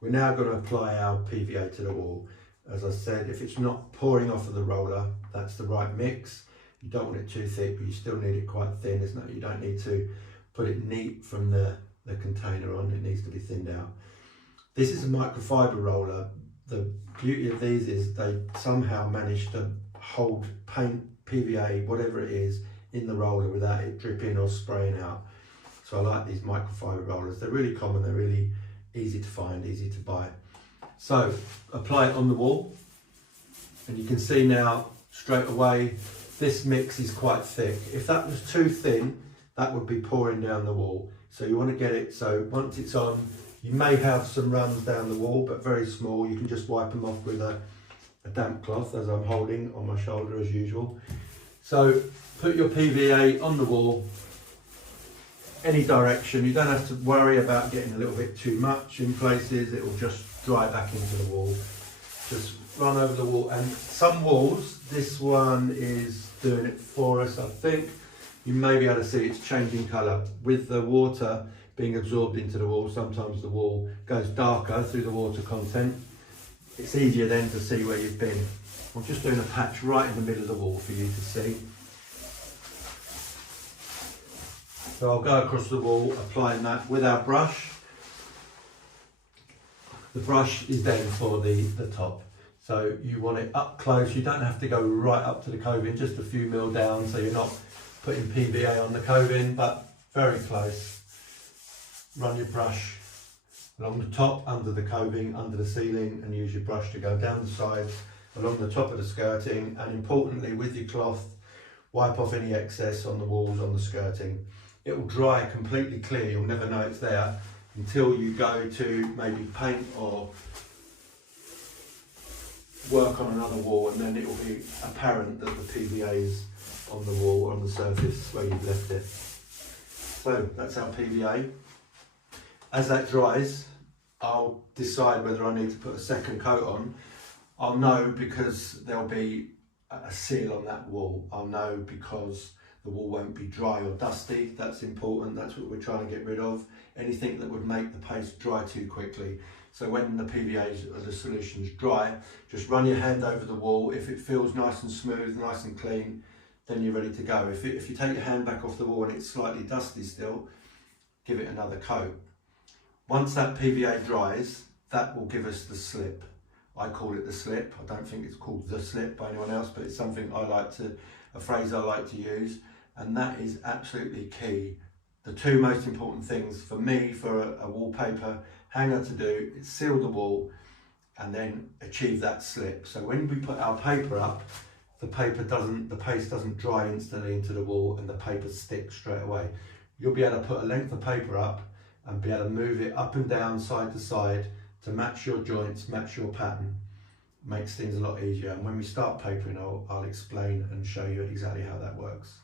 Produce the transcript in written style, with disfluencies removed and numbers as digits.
We're now going to apply our PVA to the wall. As I said, if it's not pouring off of the roller, that's the right mix. You don't want it too thick, but you still need it quite thin. You don't need to put it neat from the container on. It needs to be thinned out. This is a microfiber roller. The beauty of these is they somehow manage to hold paint, PVA, whatever it is, in the roller without it dripping or spraying out. So I like these microfiber rollers. They're really common, they're really easy to find, easy to buy. So apply it on the wall, and you can see now straight away this mix is quite thick. If that was too thin, that would be pouring down the wall. So you want to get it so once it's on, you may have some runs down the wall, but very small. You can just wipe them off with a damp cloth, as I'm holding on my shoulder as usual. So put your PVA on the wall, any direction. You don't have to worry about getting a little bit too much in places. It will just dry back into the wall. Just run over the wall, and some walls, this one is doing it for us, I think. You may be able to see it's changing colour. With the water being absorbed into the wall, sometimes the wall goes darker through the water content. It's easier then to see where you've been. I'm just doing a patch right in the middle of the wall for you to see. So I'll go across the wall, applying that with our brush. The brush is then for the top. So you want it up close. You don't have to go right up to the coving, just a few mil down, so you're not putting PVA on the coving, but very close. Run your brush along the top, under the coving, under the ceiling, and use your brush to go down the sides, along the top of the skirting, and importantly with your cloth, wipe off any excess on the walls, on the skirting. It will dry completely clear. You'll never know it's there until you go to maybe paint or work on another wall, and then it will be apparent that the PVA is on the wall or on the surface where you've left it. So that's our PVA. As that dries, I'll decide whether I need to put a second coat on. I'll know because there'll be a seal on that wall. I'll know because the wall won't be dry or dusty. That's important. That's what we're trying to get rid of. Anything that would make the paste dry too quickly. So when the PVA or the solution's dry, just run your hand over the wall. If it feels nice and smooth, nice and clean, then you're ready to go. If you take your hand back off the wall and it's slightly dusty still, give it another coat. Once that PVA dries, that will give us the slip. I call it the slip. I don't think it's called the slip by anyone else, but it's something a phrase I like to use, and that is absolutely key. The two most important things for me for a wallpaper hanger to do is seal the wall and then achieve that slip. So when we put our paper up, the paste doesn't dry instantly into the wall and the paper sticks straight away. You'll be able to put a length of paper up and be able to move it up and down, side to side, to match your joints, match your pattern. Makes things a lot easier. And when we start papering, I'll explain and show you exactly how that works.